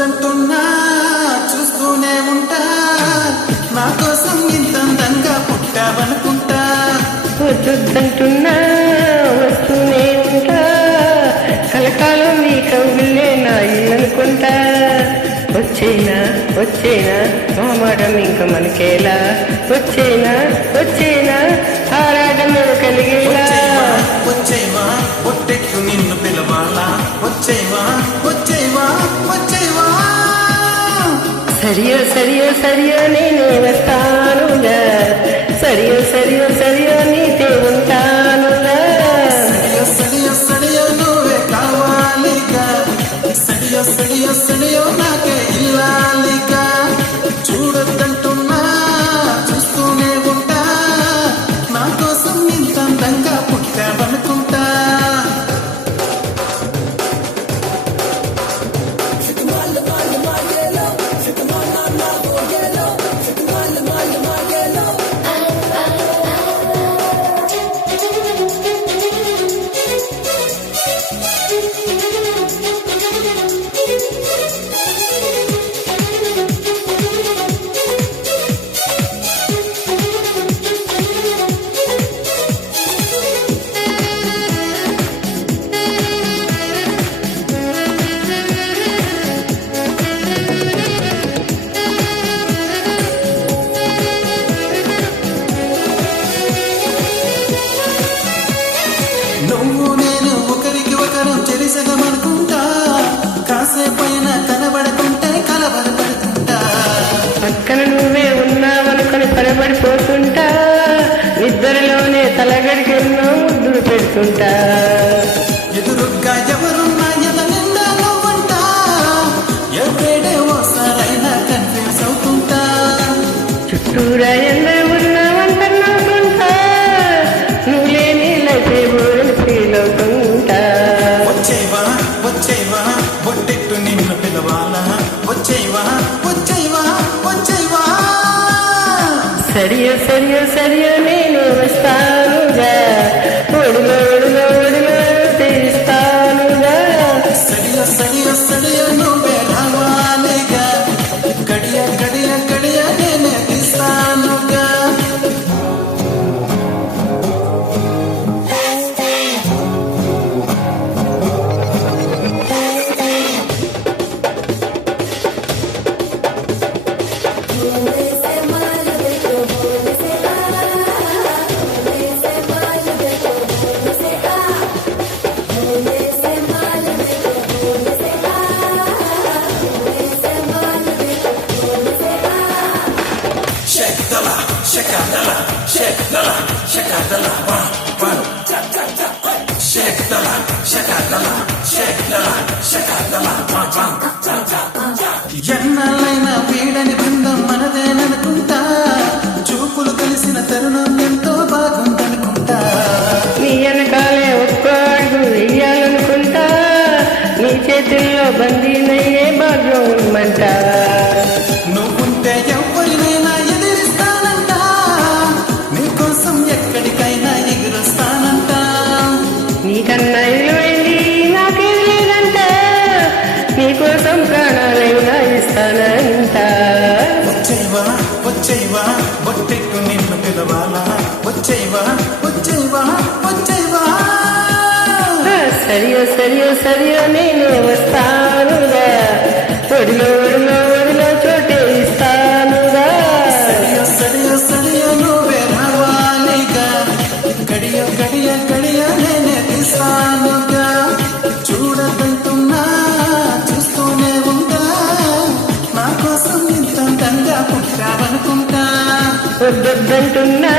వద్దొద్దంటున్నా చూస్తూనే ఉంటా, నా కోసం ఇంత అందంగా పుట్టావనుకుంటా. వద్దొద్దంటున్నా వస్తూనే ఉంటా, కలకాలం నీ కౌగిల్లే నా ఇల్లనుకుంటా. వచ్చేనా వచ్చేనా మామాటం ఇంక మనకేలా, వచ్చేనా వచ్చేనా ఆరాటం కలిగేలా. వచ్చేవా ఒట్టెక్కు నిన్ను పిలవాలా, వచ్చేవా వచ్చేవా వచ్చేవా. సరియో సరియో సరియో నేనే వస్తానుగా, సరియో సరియో సరియో నీతే ఉంటానుగా. సడియో సడియో సడియో నువ్వే కావాలిగా, సడియో సడియో సడియో నాకే ఇల్లాలిగా. చూడొద్దంటున్నా చూస్తూనే ఉంటా, నా కోసం ఇంత అందంగా పుట్టావనుకుంటా. నువ్వు నేను ఒకరికి ఒకరు చెరిసగమనుకుంటా, కాసేపైన కనబడుకుంటే కలవరపడుతుంటా. పక్కన నువ్వే ఉన్నావనుకొని పడబడిపోతుంటా, నిద్రలోనే తలగడికి ఎన్నో ముద్దులు పెడుతుంటా. ఎదురుగ్గా ఎవరున్నా ఎద నిండా నువ్వుంటా, ఎవరేడే ఓసారైనా కన్ఫ్యూజ్ అవుతుంటా. చుట్టూరా ఎందరు ఉన్నావంటున్నాకుంటా, నువ్వు లేని లైఫ్ ఫీల్ అవుతుంటా. వచ్చేవా వచ్చేవా బొట్టెట్టు నిన్ను పిలవాలా, వచ్చేవా వచ్చేవా వచ్చేవా. సరియో సరియో సరియో నేనే వస్తానుగా, ఒడిలో ఒడిలో ఒడిలో తీస్తానుగా. సడియో సడియో సడియో నువ్వే రావాలిగా, గడియ గడియ గడియ నేనే తీస్తానుగా. Shekdala, shekadala, shekdala, shekadala, one, one. Shekdala, shekadala, shekdala, shekadala, one, one. ఎన్నాళ్ళైనా వీడని బృందం మనదేననుకుంటా, చూపులు కలిసిన తరుణం ఎంతో బాగుందనుకుంటా. నీ వెనకాలే ఒక్కో అడుగు వెయ్యాలనుకుంటా, నీ చేతుల్లో బందీనయ్యే భాగ్యం ఉందంట. నువ్వుంటే ఎవరినైనా ఎదిరిస్తానంట, నీకోసం ఎక్కడికైనా ఎగురొస్తానంట. నీకన్నా ఇలువైంది నాకేం లేదంట, నీకోసం ప్రాణాలైనా ఇస్తానంట. వచ్చేవా వచ్చేవా బొట్టెట్టు నిన్ను పిలవాలా, వచ్చేవా వచ్చేవా వచ్చేవా. సరియో సరియో సరియో నేనే వస్తానుగా, ఒడిలో ఒడిలో ఒడిలో చోటే ఇస్తానుగా. సడియో సడియో సడియో నువ్వే రావాలిగా, గడియ గడియ గడియ నేనే తీస్తానుగా. చూడదంటున్నా చూస్తూనే ఉంటా, నా కోసం ఇంత అందంగా పుట్టావనుకుంటా. వద్దొద్దంటున్నా